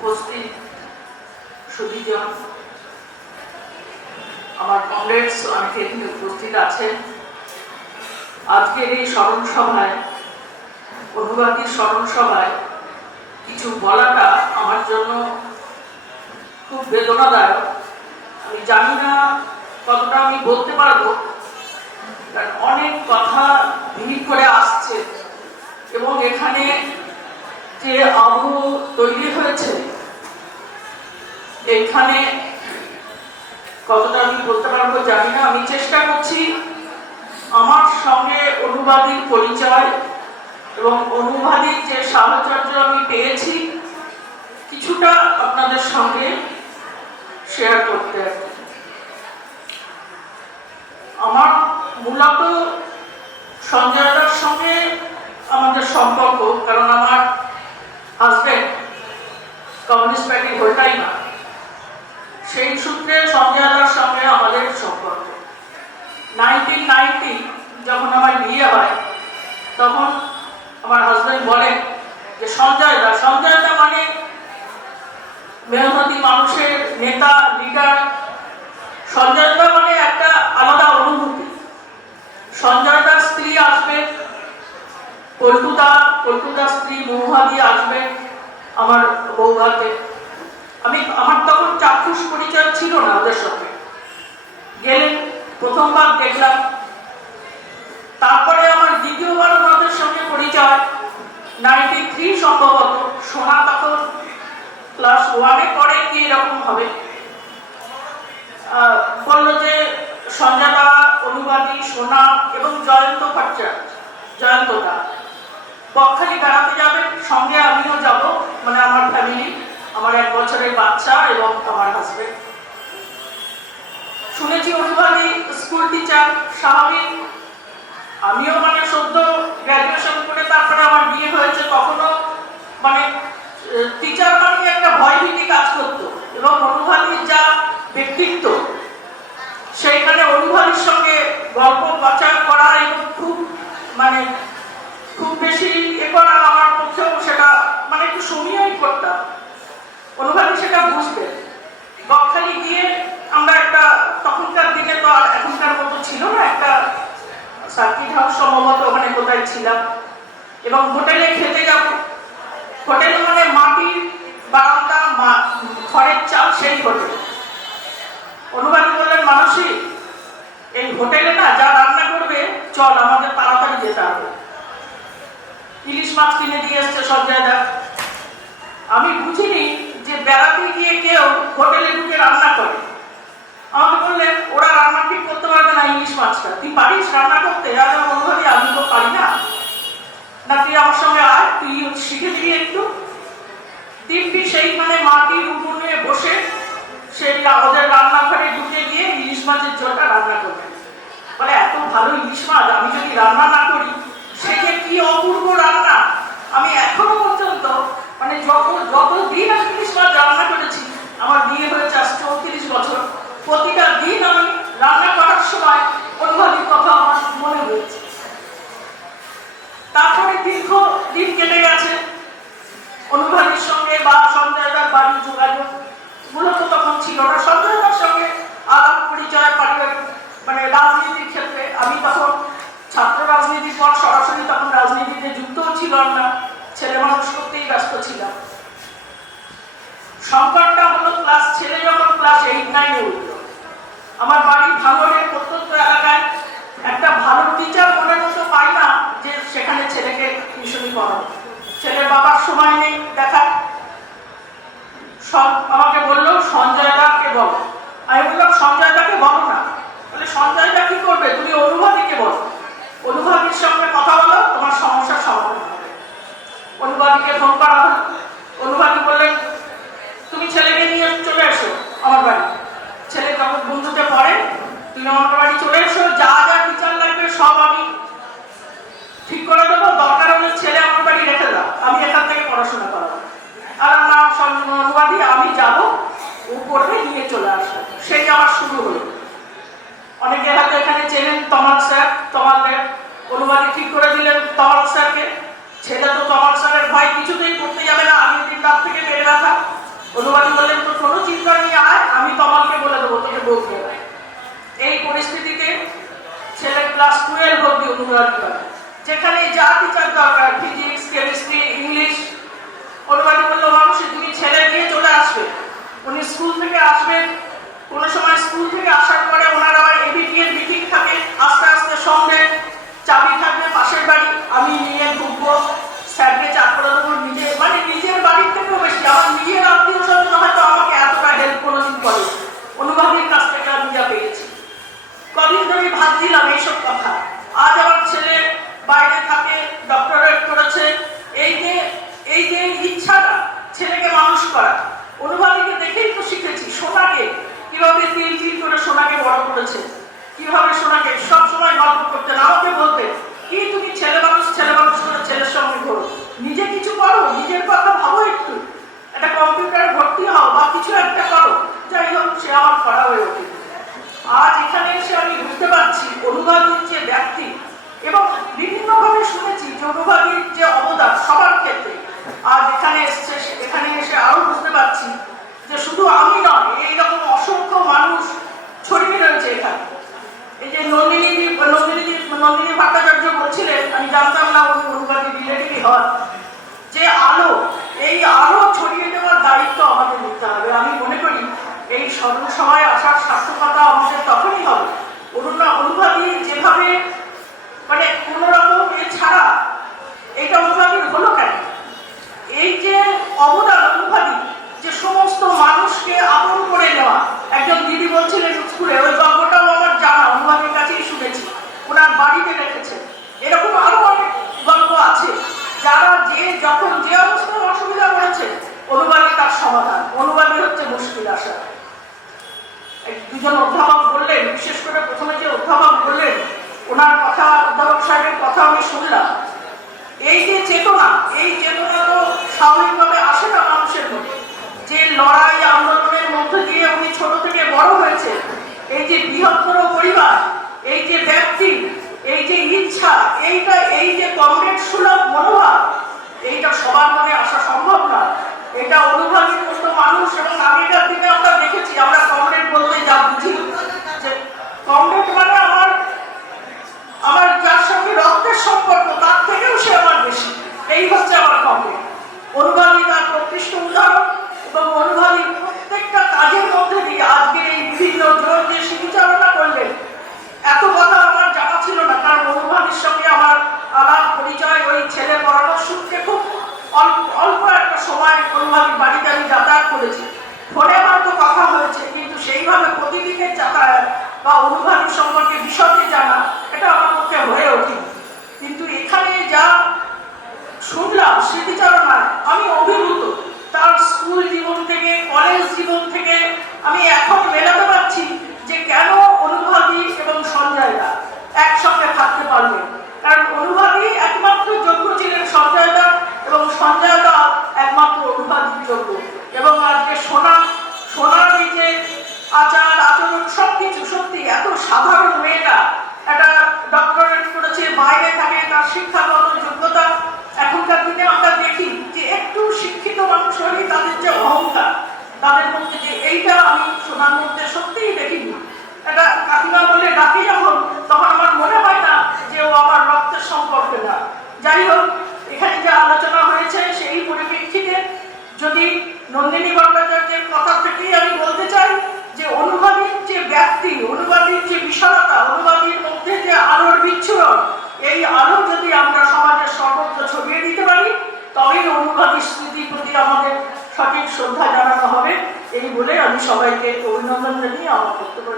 উপস্থিত সুধীজন, আমার কমরেডস অনেকে এখানে উপস্থিত আছেন। আজকের এই স্মরণ সভায়, অনুবাদী স্মরণ সভায় কিছু বলাটা আমার জন্য খুব বেদনাদায়ক। আমি জানি না কতটা আমি বলতে পারবো, কারণ অনেক কথা ভিড় করে আসছে এবং এখানে যে আবহ তৈরি হয়েছে, এখানে কতটা আমি বলতে পারবো জানি না। আমি চেষ্টা করছি আমার সঙ্গে অনুবাদীর পরিচয় এবং অনুবাদীর যে সাহচর্য আমি পেয়েছি কিছুটা আপনাদের সঙ্গে শেয়ার করতে। আমার মূলত সঞ্জয় দার সঙ্গে আমাদের সম্পর্ক, কারণ আমার হাজবেন্ড কমিউনিস্ট পার্টির হোল্ডারই না, সেই সূত্রে সঞ্জয় দার সঙ্গে আমাদের সম্পর্ক। 1990 যখন আমার বিয়ে হয়, তখন আমার হাজবেন্ড বলেন যে সঞ্জয় দা মানে মেহনতি মানুষের নেতা, লিডার। সঞ্জয় দা মানে একটা আলাদা অনুভূতি। সঞ্জয় দার স্ত্রী আসবে, পল্টুদার স্ত্রী মহুয়াদি আসবে আমার বৌভাতে। আমার তখন চাক্ষুষ পরিচয় ছিল না ওদের সঙ্গে। গেলেন, প্রথমবার দেখলাম। তারপরে আমার দ্বিতীয়বার ওনাদের সঙ্গে পরিচয় 93 সম্ভবত। সোনা তখন ক্লাস 1-এ পড়ে, কি এরকম হবে। বললো যে সঞ্জয় দা, অনুবাদী সোনা এবং জয়ন্তদা বকখালি বেড়াতে যাবেন, সঙ্গে আমিও যাব, মানে আমার ফ্যামিলি, আমার 1 বছরের বাচ্চা এবং আমার হাজবেন্ড। শুনেছি অনুবাদী স্কুল টিচার, স্বাভাবিক। আমিও মানে সদ্য গ্র্যাজুয়েশন করে তারপরে আমার বিয়ে হয়েছে, তখনও মানে টিচার মানে একটা ভয়ভীতি কাজ করতো। এবং অনুবাদীর যা ব্যক্তিত্ব, সেইখানে অনুবাদীর সঙ্গে গল্প বাচার করা এবং খুব বেশি করা আমার পক্ষেও সেটা মানে একটু সমীহই করতাম। অনুবাদী সেটা বুঝতেন। বকখালি গিয়ে আমরা একটা, তখনকার দিনে তো আর এখনকার মতো ছিল না, একটা সার্কিট হাউস সম্ভবত ওখানে কোথায় ছিলাম, এবং হোটেলে খেতে যাব। হোটেল মানে মাটির বারান্দা, খড়ের চাল, সেই হোটেল। অনুবাদী বললেন, মানসী এই হোটেলে না যা রান্না করবে, চল আমাদের তাড়াতাড়ি যেতে হবে। ইলিশ মাছ কিনে দিয়ে এসছে সঞ্জয় দা। আমি বুঝিনি যে বেড়াতে গিয়ে কেউ হোটেলে ঢুকে রান্না করে। আমাকে বললেন, ওরা রান্না ঠিক করতে পারবে না ইলিশ মাছটা, তুই পারিস রান্না করতে? অনুভবী, আমি তো পারি না। তুই আমার সঙ্গে আয়, তুই শিখে দিবি একটু। দিব্যি সেই মানে মাটির উঠোনে বসে সেই ওদের রান্নাঘরে ঢুকে গিয়ে ইলিশ মাছের ঝোলটা রান্না করবে। বলে, এত ভালো ইলিশ মাছ আমি যদি রান্না না করি, সে যে কি অপূর্ব রান্না। আমি এখনো পর্যন্ত মানে যতদিন আমি ইলিশ মাছ রান্না করেছি, আমার বিয়ে হয়েছে আজ 34 বছর, প্রতিটা দিন আমি রান্না করার সময় অনুবাদীর কথা আমার মনে হয়েছে। তারপরে দীর্ঘ দিন কেটে গেছে, অনুবাদীর সঙ্গে বা সঞ্জয় দার বাড়ির যোগাযোগ মূলত তখন ছিল না। সঞ্জয় দার সঙ্গে আলাপ পরিচয় পারিবারিক মানে রাজনীতির ক্ষেত্রে। আমি তখন ছাত্র রাজনীতির পর সরাসরি তখন রাজনীতিতে যুক্তও ছিলাম না, ছেলে মানুষ করতেই ব্যস্ত ছিলাম। সংকটটা হলো ছেলে যখন ক্লাস 8-9-এ উঠল। আমার বাড়ি ভাঙড়ের প্রত্যন্ত এলাকায়, একটা ভালো টিচার মনের মতো পাই না যে সেখানে ছেলেকে টিউশনি করাবো। ছেলের বাবার সময় নেই দেখা। আমাকে বললো, সঞ্জয় দাকে বলো। আমি বললাম, সঞ্জয় দাকে বলো না। বলে, সঞ্জয় দা কি করবে? তুমি অনুবাদীকে বলো, অনুবাদীর সঙ্গে কথা বলো, তোমার সমস্যার সমাধান হবে। অনুবাদীকে ফোন করা হলো। অনুবাদী বললেন, তুমি ছেলেকে নিয়ে চলে এসো আমার বাড়ি। ছেলে যখন বন্ধুতে পড়ে, তুমি আমার বাড়ি চলে এসো, যা যা টিচার লাগবে সব আমি ঠিক করে দেবো। দরকার হলে ছেলে আমার বাড়ি রেখে দাও, আমি এখান থেকে পড়াশোনা করাবো। আর না, অনুবাদী আমি যাবো, ও পড়বে, নিয়ে চলে আসবো। সেই আমার শুরু হলো। অনেকে হয়তো এখানে চেনেন তমাল স্যার, তমালদের। অনুবাদী ঠিক করে দিলেন তমাল স্যারকে। ছেলে তো তমাল স্যারের ভয় কিছুতেই পড়তে যাবে না, আগের দিন রাত থেকে পেটে ব্যথা। অনুবাদী বললেন তো কোনো চিন্তা নিয়ে আয়, আমি তমালকে বলে দেবো, তোকে বলবো। এই পরিস্থিতিতে ছেলে ক্লাস 12 অব্দি অনুবাদী করে, যেখানে যা টিচার দরকার ফিজিক্স, কেমিস্ট্রি, ইংলিশ। অনুবাদী বললো মানুষ তুমি ছেলে নিয়ে চলে আসবে। উনি স্কুল থেকে আসবেন, কোনো সময় স্কুল থেকে আসার পরে ওনার আবার এবিটি এর মিটিং থাকে, আস্তে আস্তে সঙ্গে চাবি থাকবে পাশের বাড়ি, আমি নিয়ে ঢুকবো, স্যারকে চা করে দেবো। নিজের বাড়ির থেকেও বেশি আমার নিজের আত্মীয় স্বজন হয়তো আমাকে এতটা হেল্প কোনোদিন করে অনুবাদীর কাছ থেকে আমি যা পেয়েছি। কদিন ধরে ভাবছিলাম এইসব কথা। আজ আমার ছেলে বাইরে থাকে, ডক্টরেট করেছে। এই যে ইচ্ছাটা ছেলেকে মানুষ করা, অনুবাদীকে দেখেই তো শিখেছি। সোনাকে কিভাবে তিল তিল করে সোনাকে বড় করেছে, কিভাবে সোনাকে সবসময় গল্প করতেন, আমাকে বলতেন কি তুমি ছেলে মানুষ করে ছেলের সঙ্গে ঘোরো, নিজে কিছু করো, নিজের কথা ভাবো, একটু একটা কম্পিউটার ভর্তি হও বা কিছু একটা করো। যাই হোক, সে আমার করা হয়ে ওঠে। আজ এখানে এসে আমি বুঝতে পারছি অনুবাদীর যে ব্যক্তি, এবং বিভিন্নভাবে শুনেছি যে অনুবাদীর যে অবদান সবার ক্ষেত্রে। আজ এখানে এসে আরো বুঝতে পারছি যে শুধু আমি নয়, এইরকম অসংখ্য মানুষ ছড়িয়ে রয়েছে এখানে। এই যে নন্দিনী ভট্টাচার্য বলছিলেন, আমি জানতাম না উনি অনুবাদী রিলেটিভই হন, যে আলো, এই আলো ছড়িয়ে দেওয়ার দায়িত্ব আমাদের নিতে হবে। আমি মনে করি এই স্মরণ সভায় আসার সার্থকতা আমাদের তখনই হবে। অনুবাদী যেভাবে কোন রকম ছাড়া এইটা অনুবাদীর হলো কেন, এই যে অবদান অনুবাদী, যে সমস্ত মানুষকে আপন করে নেওয়া। একজন দিদি বলছিলেন স্কুলে, ওই গল্পটাও আমার জানা, অনুবাদীর কাছেই শুনেছি, ওনার বাড়িতে রেখেছে। এরকম আরো অনেক গল্প আছে, যারা যখন যে অবস্থায় অসুবিধা করেছে, অনুবাদী তার সমাধান, অনুবাদী হচ্ছে মুশকিল আশা। দুজন অধ্যাপক বললেন, বিশেষ করে প্রথমে যে অধ্যাপক বললেন, ওনার কথা, অধ্যাপক সাহেবের কথা আমি শুনলাম। এই যে চেতনা, এই চেতনা তো স্বাভাবিকভাবে আসে না মানুষের মধ্যে। যে লড়াই আন্দোলনের মধ্যে দিয়ে উনি ছোট থেকে বড় হয়েছে, এই যে বৃহত্তর পরিবার, এই যে ব্যক্তি, এই যে ইচ্ছা, এই যে কমরেড সুলভ মনোভাব, এইটা সবার মনে আসা সম্ভব না। এটা অনুভবের মতো মানুষ। এবং আগেকার দিনে আমরা দেখেছি, আমরা কমরেড বলতে যা বুঝি, যে কমরেড মানে আমার যার সঙ্গে রক্তের সম্পর্ক, তার থেকেও সে আমার বেশি, এই হচ্ছে আমার কমরেড। অনুভবী তার প্রকৃষ্ট উদাহরণ। এবং অনুভবী প্রত্যেকটা কাজের মধ্যে দিয়ে আজকে এই বিভিন্ন জোর দিয়ে স্মৃতিচারণা করলেন। এত কথা আমার জানা ছিল না, কারণ অনুভবীর সঙ্গে আমার আলাপ পরিচয় ওই ছেলে পড়ানোর সূত্রে খুব অল্প একটা সময় অনুভবীর বাড়িতে আমি যাতায়াত করেছি। ফোনে হয়তো কথা হয়েছে, কিন্তু সেইভাবে প্রতিদিনের যাতায়াত বা অনুভবীর সম্পর্কে বিশদে জানা, এটা আমার পক্ষে হয়ে ওঠেনি। কিন্তু এখানে যা শুনলাম স্মৃতিচারণায়, আমি অভিভূত। তার স্কুল জীবন থেকে, কলেজ জীবন থেকে আমি এখন মেলাতে পারছি যে কেন অনুভবী এবং সঞ্জয় দা একসঙ্গে থাকতে পারবেন। কারণ অনুভবী একমাত্র যোগ্য ছিলেন সঞ্জয় দা, এবং সঞ্জয় দা একমাত্র অনুভবীর যোগ্য। এবং আজকে সোনার এই যে আচার আচরণ সবকিছু, সত্যি এত সাধারণ মেয়েটা একটা ডক্টরেট করেছে, বাইরে থাকে, তার শিক্ষাগত যোগ্যতা। এখনকার দিনে আমরা দেখি যে একটু শিক্ষিত মানুষ হলেই তাদের যে অহংকার, তাদের মধ্যে যে এইটা আমি সোনার মধ্যে সত্যিই দেখিনি। একটা কাকিমা বলে ডাকি যখন, তখন আমার মনে হয় না যে ও আমার রক্তের সম্পর্কে না। যাই হোক, এখানে যে আলোচনা হয়েছে সেই পরিপ্রেক্ষিতে যদি নন্দিনী ভট্টাচার্যের কথা থেকেই আমি বলতে চাই যে অনুবাদীর যে ব্যক্তি, অনুবাদীর যে বিশালতা, অনুবাদীর মধ্যে যে আলোর বিচ্ছুরণ, এই আলো যদি আমরা সমাজের সর্বত্র ছড়িয়ে দিতে পারি, তবেই অনুবাদী স্মৃতির প্রতি আমাদের সঠিক শ্রদ্ধা জানানো হবে। এই বলে আমি সবাইকে অভিনন্দন জানিয়ে আমার বক্তব্য